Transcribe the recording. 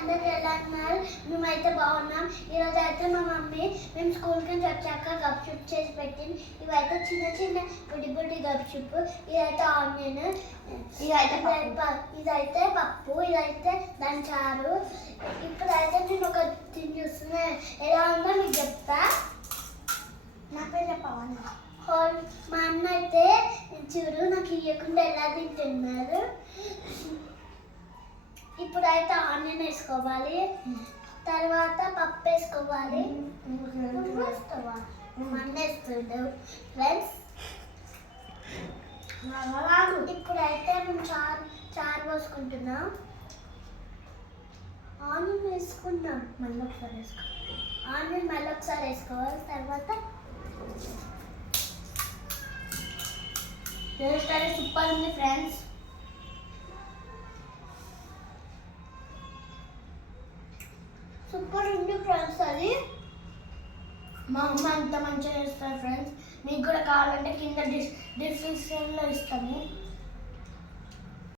అందరు ఎలా ఉన్నారు? మేమైతే బాగున్నాం. ఈరోజు అయితే మా మమ్మీ మేము స్కూల్కి నుంచి వచ్చాక గప్చుప్ చేసి పెట్టింది. ఇవైతే చిన్న చిన్న బుడ్డి గప్చుప్. ఇదైతే ఆనియన్, ఇదైతే పప్పు, ఇదైతే దాని చారు. ఇప్పుడైతే నేను ఒక తిని చూస్తున్నా ఎలా ఉందో మీకు చెప్తా. నా పేరు చెప్పవా? మా అన్న అయితే చూడు నాకు ఇవ్వకుండా ఎలా తింటున్నారు. ఇప్పుడైతే ఆనియన్ వేసుకోవాలి, తర్వాత పప్పు వేసుకోవాలి. వేస్తావా? అన్న వేస్తుండవు ఫ్రెండ్స్. ఇప్పుడైతే మేము చారు పోసుకుంటున్నాం. ఆనియన్ వేసుకున్నాం, మళ్ళీ ఒకసారి వేసుకోవాలి. ఆనియన్ మళ్ళీ ఒకసారి వేసుకోవాలి. తర్వాత టేస్ట్ అయితే సూపర్ ఉంది ఫ్రెండ్స్. సూపర్ ఉంది ఫ్రెండ్స్. అది మా అమ్మ అంత మంచిగా చేస్తారు ఫ్రెండ్స్. మీకు కూడా కావాలంటే కింద డిస్క్రిప్షన్లో ఇస్తాము.